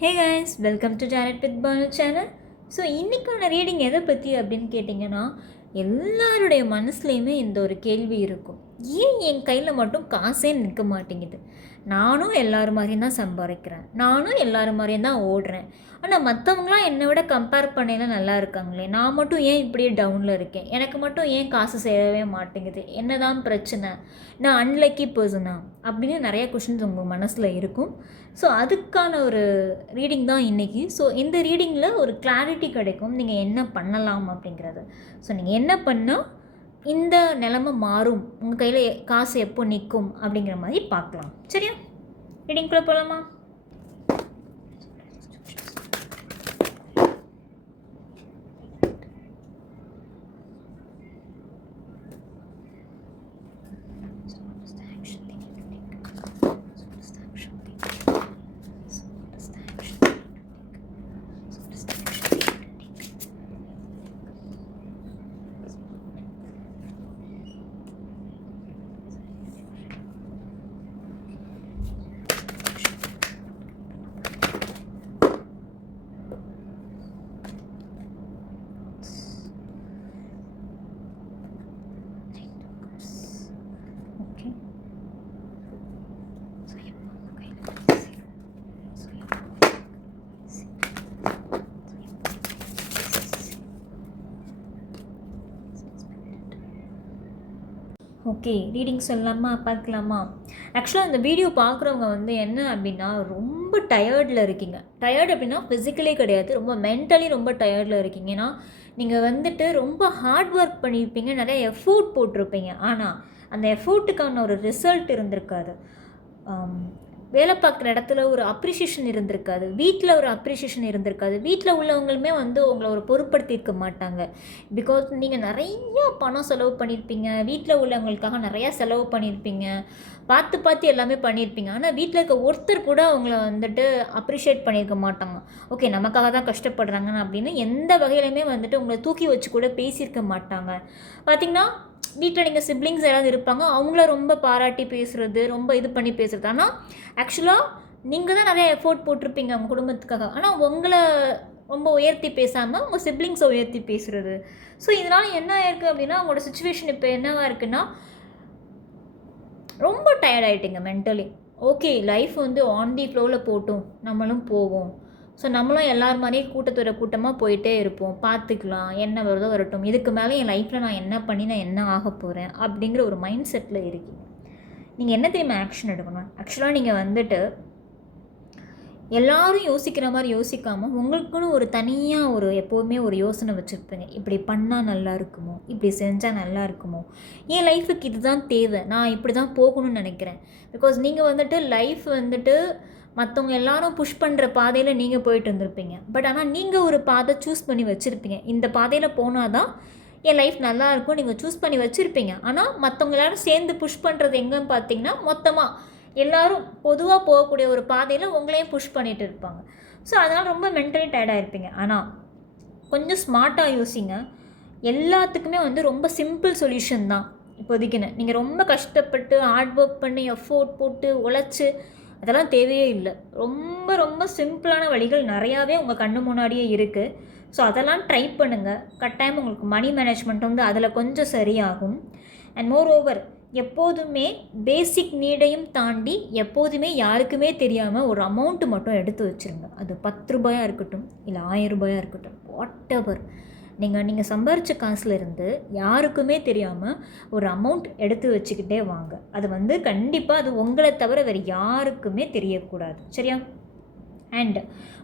Hey guys, welcome to Janet with Banu channel. So இன்றைக்கான reading எதை பற்றி அப்படின்னு கேட்டிங்கன்னா, எல்லாருடைய மனசுலேயுமே இந்த ஒரு கேள்வி இருக்கும். ஏன் என் கையில் மட்டும் காசே நிற்க மாட்டேங்குது? நானும் எல்லோரும் மாதிரியும் தான் சம்பாதிக்கிறேன், நானும் எல்லோரும் மாதிரியும் தான் ஓடுறேன். ஆனால் மற்றவங்களாம் என்னை விட கம்பேர் பண்ணையில் நல்லா இருக்காங்களே, நான் மட்டும் ஏன் இப்படியே டவுனில் இருக்கேன்? எனக்கு மட்டும் ஏன் காசு சேரவே மாட்டேங்குது? என்ன தான் பிரச்சனை? நான் அன்லக்கி பர்சனா? அப்படின்னு நிறைய கொஷின்ஸ் உங்கள் மனசில் இருக்கும். ஸோ அதுக்கான ஒரு ரீடிங் தான் இன்றைக்கி. ஸோ இந்த ரீடிங்கில் ஒரு கிளாரிட்டி கிடைக்கும், நீங்கள் என்ன பண்ணலாம் அப்படிங்கிறது. ஸோ நீங்கள் என்ன பண்ணால் இந்த நிலைமை மாறும், உங்கள் கையில் காசு எப்போ நிற்கும் அப்படிங்கிற மாதிரி பார்க்கலாம். சரியா? ரீடிங்குள்ளே போகலாமா? ஓகே, ரீடிங் சொல்லலாமா, பார்க்கலாமா? ஆக்சுவலாக இந்த வீடியோ பார்க்குறவங்க வந்து என்ன அப்படின்னா, ரொம்ப டயர்டில் இருக்கீங்க. டயர்டு அப்படின்னா ஃபிசிக்கலே கிடையாது, ரொம்ப மென்டலி ரொம்ப டயர்டில் இருக்கீங்க. ஏன்னா நீங்கள் வந்துட்டு ரொம்ப ஹார்ட் ஒர்க் பண்ணியிருப்பீங்க, நிறைய எஃபோர்ட் போட்டிருப்பீங்க. ஆனால் அந்த எஃபோர்ட்டுக்கான ஒரு ரிசல்ட் இருந்திருக்காது. வேலை பார்க்குற இடத்துல ஒரு அப்ரிஷியேஷன் இருந்திருக்காது, வீட்டில் ஒரு அப்ரிஷியேஷன் இருந்திருக்காது. வீட்டில் உள்ளவங்களுமே வந்து உங்களை ஒரு பொருட்படுத்தியிருக்க மாட்டாங்க. பிகாஸ் நீங்கள் நிறையா பணம் செலவு பண்ணியிருப்பீங்க, வீட்டில் உள்ளவங்களுக்காக நிறையா செலவு பண்ணியிருப்பீங்க, பார்த்து பார்த்து எல்லாமே பண்ணியிருப்பீங்க. ஆனால் வீட்டில் இருக்க ஒருத்தர் கூட அவங்கள வந்துட்டு அப்ரிஷியேட் பண்ணியிருக்க மாட்டாங்க. ஓகே, நமக்காக தான் கஷ்டப்படுறாங்கன்னு அப்படின்னு எந்த வகையிலுமே வந்துட்டு உங்களை தூக்கி வச்சு கூட பேசியிருக்க மாட்டாங்க. பார்த்திங்கன்னா வீட்டில் நீங்கள் சிப்ளிங்ஸ் யாராவது இருப்பாங்க, அவங்கள ரொம்ப பாராட்டி பேசுகிறது, ரொம்ப இது பண்ணி பேசுகிறது. ஆனால் ஆக்சுவலாக நீங்கள் தான் நிறைய எஃபோர்ட் போட்டிருப்பீங்க அவங்க குடும்பத்துக்காக. ஆனால் உங்களை ரொம்ப உயர்த்தி பேசாமல் உங்கள் சிப்ளிங்ஸை உயர்த்தி பேசுகிறது. ஸோ இதனால் என்ன ஆயிருக்கு அப்படின்னா, அவங்களோட சுச்சுவேஷன் இப்போ என்னவாக இருக்குன்னா, ரொம்ப டயர்ட் ஆகிட்டிங்க மென்டலி. ஓகே, லைஃப் வந்து ஆன் தி ஃப்ளோவில் போட்டும், நம்மளும் போவோம். ஸோ நம்மளும் எல்லார் மாதிரியும் கூட்டமாக போயிட்டே இருப்போம், பார்த்துக்கலாம், என்ன வருதோ வரட்டும், இதுக்கு மேலே என் லைஃப்பில் நான் என்ன பண்ணி நான் என்ன ஆக போகிறேன் அப்படிங்கிற ஒரு மைண்ட் செட்டில் இருக்கீங்க. நீங்கள் என்ன தெரியுமா ஆக்ஷன் எடுக்கணும்? ஆக்சுவலாக நீங்கள் வந்துட்டு எல்லோரும் யோசிக்கிற மாதிரி யோசிக்காமல் உங்களுக்குன்னு ஒரு தனியாக ஒரு எப்போவுமே ஒரு யோசனை வச்சுருப்பீங்க. இப்படி பண்ணால் நல்லா இருக்குமோ, இப்படி செஞ்சால் நல்லா இருக்குமோ, என் லைஃபுக்கு இதுதான் தேவை, நான் இப்படி தான் போகணும்னு நினைக்கிறேன். பிகாஸ் நீங்கள் வந்துட்டு லைஃப் வந்துட்டு மற்றவங்க எல்லாரும் புஷ் பண்ணுற பாதையில் நீங்கள் போயிட்டு இருந்திருப்பீங்க. பட் ஆனால் நீங்கள் ஒரு பாதை சூஸ் பண்ணி வச்சுருப்பீங்க. இந்த பாதையில் போனால் தான் என் லைஃப் நல்லாயிருக்கும் நீங்கள் சூஸ் பண்ணி வச்சுருப்பீங்க. ஆனால் மற்றவங்க எல்லோரும் சேர்ந்து புஷ் பண்ணுறது எங்கேன்னு பார்த்தீங்கன்னா, மொத்தமாக எல்லோரும் பொதுவாக போகக்கூடிய ஒரு பாதையில் உங்களையும் புஷ் பண்ணிகிட்டு இருப்பாங்க. ஸோ அதனால் ரொம்ப மென்டலி டயர்டாக இருப்பீங்க. ஆனால் கொஞ்சம் ஸ்மார்ட்டாக யோசிங்க. எல்லாத்துக்குமே வந்து ரொம்ப சிம்பிள் சொல்யூஷன் தான் இப்போதைக்குன்னு. நீங்கள் ரொம்ப கஷ்டப்பட்டு ஹார்ட் ஒர்க் பண்ணி எஃபோர்ட் போட்டு உழைச்சி அதெல்லாம் தேவையே இல்லை. ரொம்ப ரொம்ப சிம்பிளான வழிகள் நிறையாவே உங்கள் கண்ணு முன்னாடியே இருக்குது. ஸோ அதெல்லாம் ட்ரை பண்ணுங்கள். கட்டாயம் உங்களுக்கு மணி மேனேஜ்மெண்ட் வந்து அதில் கொஞ்சம் சரியாகும். அண்ட் மோர் ஓவர், எப்போதுமே பேசிக் நீடையும் தாண்டி எப்போதுமே யாருக்குமே தெரியாமல் ஒரு அமௌண்ட்டு மட்டும் எடுத்து வச்சுருங்க. அது 10 ரூபாயாக இருக்கட்டும், இல்லை 1000 ரூபாயாக இருக்கட்டும், வாட் எவர். நீங்கள் சம்பாரித்த காசுலேருந்து யாருக்குமே தெரியாமல் ஒரு அமௌண்ட் எடுத்து வச்சுக்கிட்டே வாங்க. அது வந்து கண்டிப்பாக அது உங்களை தவிர வேறு யாருக்குமே தெரியக்கூடாது. சரியா? அண்ட்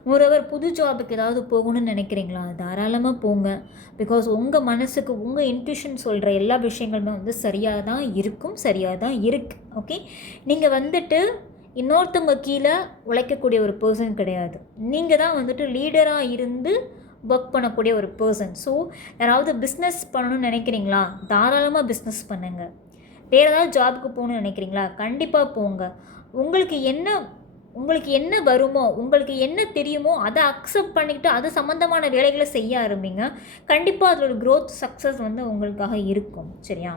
மோரோவர், புது ஜாபுக்கு ஏதாவது போகணும்னு நினைக்கிறீங்களா? தாராளமாக போங்க. பிகாஸ் உங்கள் மனசுக்கு உங்கள் இன்ட்யூஷன் சொல்கிற எல்லா விஷயங்களுமே வந்து சரியாக தான் இருக்கும், சரியாக தான் இருக்குது. ஓகே, நீங்கள் வந்துட்டு இன்னொருத்தவங்க கீழே உழைக்கக்கூடிய ஒரு பர்சன் கிடையாது. நீங்கள் தான் வந்துட்டு லீடராக இருந்து ஒர்க் பண்ணக்கூடிய ஒரு பர்சன். ஸோ யாராவது பிஸ்னஸ் பண்ணணும்னு நினைக்கிறீங்களா? தாராளமாக பிஸ்னஸ் பண்ணுங்கள். வேறு ஏதாவது ஜாபுக்கு போகணுன்னு நினைக்கிறீங்களா? கண்டிப்பாக போங்க. உங்களுக்கு என்ன உங்களுக்கு என்ன வருமோ, உங்களுக்கு என்ன தெரியுமோ அதை அக்செப்ட் பண்ணிக்கிட்டு அது சம்மந்தமான வேலைகளை செய்ய ஆரம்பிங்க. கண்டிப்பாக அதில் ஒரு க்ரோத் சக்ஸஸ் வந்து உங்களுக்காக இருக்கும். சரியா?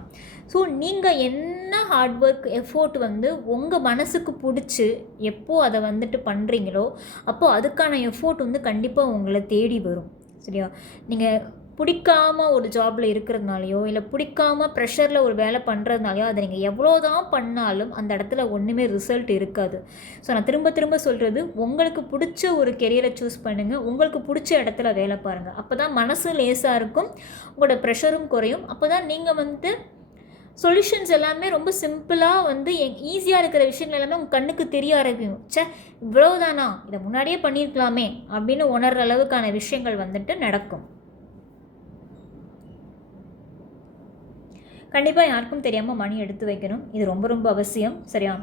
ஸோ நீங்கள் என்ன ஹார்ட் ஒர்க் எஃபோர்ட் வந்து உங்கள் மனசுக்கு பிடிச்சி எப்போ அதை வந்துட்டு பண்ணுறீங்களோ அப்போது அதுக்கான எஃபோர்ட் வந்து கண்டிப்பாக உங்களை தேடி வரும். சரியா? நீங்கள் பிடிக்காம ஒரு ஜாபில் இருக்கிறதுனாலையோ இல்லை பிடிக்காம ப்ரெஷரில் ஒரு வேலை பண்ணுறதுனாலையோ அதை நீங்கள் எவ்வளோ தான் பண்ணாலும் அந்த இடத்துல ஒன்றுமே ரிசல்ட் இருக்காது. ஸோ நான் திரும்ப திரும்ப சொல்கிறது, உங்களுக்கு பிடிச்ச ஒரு கெரியரை சூஸ் பண்ணுங்கள், உங்களுக்கு பிடிச்ச இடத்துல வேலை பாருங்கள். அப்போ தான் மனசு லேசாக இருக்கும், உங்களோட ப்ரெஷரும் குறையும். அப்போ தான் நீங்கள் வந்து சொல்யூஷன்ஸ் எல்லாமே ரொம்ப சிம்பிளாக வந்து ஈஸியாக இருக்கிற விஷயங்கள் எல்லாமே உங்கள் கண்ணுக்கு தெரிய ஆரம்பிக்கும். இவ்வளோதானா, இதை முன்னாடியே பண்ணியிருக்கலாமே அப்படின்னு உணர்கிற அளவுக்கான விஷயங்கள் வந்துட்டு நடக்கும். கண்டிப்பாக யாருக்கும் தெரியாமல் மணி எடுத்து வைக்கணும். இது ரொம்ப ரொம்ப அவசியம். சரியா?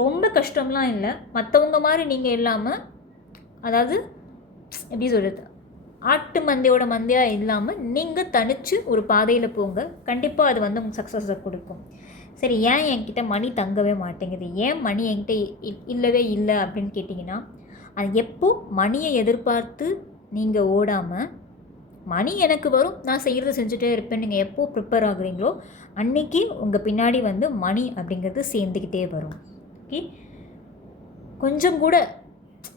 ரொம்ப கஷ்டம்லாம் இல்லை. மற்றவங்க மாதிரி நீங்கள் இல்லாமல், அதாவது எப்படி சொல்கிறது, ஆட்டு மந்தையோட மந்தையாக இல்லாமல் நீங்கள் தனித்து ஒரு பாதையில் போங்க. கண்டிப்பாக அது வந்து உங்களுக்கு சக்ஸஸை கொடுக்கும். சரி, ஏன் என்கிட்ட மணி தங்கவே மாட்டேங்குது, ஏன் மணி என்கிட்ட இல்லவே இல்லை அப்படின்னு கேட்டிங்கன்னா, அது எப்போ மணியை எதிர்பார்த்து நீங்கள் ஓடாமல் மணி எனக்கு வரும், நான் செய்கிறத செஞ்சுட்டே இருப்பேன், நீங்கள் எப்போது ப்ரிப்பேர் ஆகுறீங்களோ அன்றைக்கி உங்கள் பின்னாடி வந்து மணி அப்படிங்கிறது சேர்ந்துக்கிட்டே வரும். ஓகே? கொஞ்சம் கூட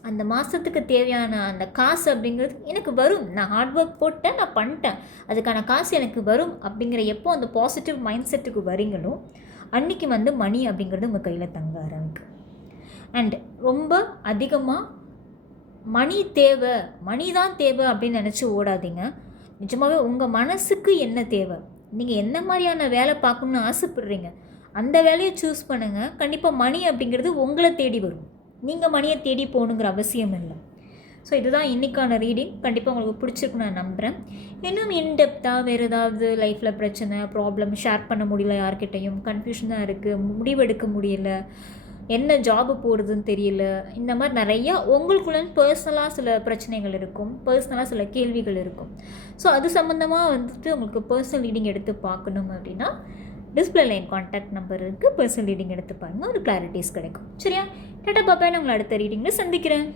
அந்த மாதத்துக்கு தேவையான அந்த காசு அப்படிங்கிறது எனக்கு வரும், நான் ஹார்ட் ஒர்க் போட்டேன், நான் பண்ணிட்டேன், அதுக்கான காசு எனக்கு வரும் அப்படிங்கிற எப்போ அந்த பாசிட்டிவ் மைண்ட் செட்டுக்கு வரீங்களோ அன்றைக்கி வந்து மணி அப்படிங்கிறது உங்கள் கையில் தங்க ஆரம்பிக்கும். அண்ட் ரொம்ப அதிகமாக மணி தேவை, மணி தான் தேவை அப்படின்னு நினச்சி ஓடாதீங்க. நிஜமாகவே உங்கள் மனசுக்கு என்ன தேவை, நீங்கள் என்ன மாதிரியான வேலை பார்க்கணுன்னு ஆசைப்படுறீங்க அந்த வேலையை சூஸ் பண்ணுங்கள். கண்டிப்பாக மணி அப்படிங்கிறது உங்களை தேடி வரும், நீங்கள் மணியை தேடி போகணுங்கிற அவசியம் இல்லை. ஸோ இதுதான் இன்றைக்கான ரீடிங். கண்டிப்பாக உங்களுக்கு பிடிச்சிருக்குன்னு நான் நம்புகிறேன். இன்னும் இன்டெப்த்தாக வேறு ஏதாவது லைஃப்பில் பிரச்சனை, ப்ராப்ளம் ஷேர் பண்ண முடியல, யார்கிட்டையும் கன்ஃபியூஷனாக இருக்குது, முடிவெடுக்க முடியல, என்ன ஜாபு போடுறதுன்னு தெரியல, இந்த மாதிரி நிறையா உங்களுக்குள்ள பர்சனலாக சில பிரச்சனைகள் இருக்கும், பர்சனலாக சில கேள்விகள் இருக்கும். ஸோ அது சம்மந்தமாக வந்துட்டு உங்களுக்கு பர்சனல் ரீடிங் எடுத்து பார்க்கணும் அப்படின்னா டிஸ்பிளேல என் கான்டாக்ட் நம்பர் இருக்குது, பர்சனல் ரீடிங் எடுத்து பாருங்கள், ஒரு கிளாரிட்டிஸ் கிடைக்கும். சரியா? டாடா பாப்பா, நான் உங்களை அடுத்த ரீடிங்கில் சந்திக்கிறேன்.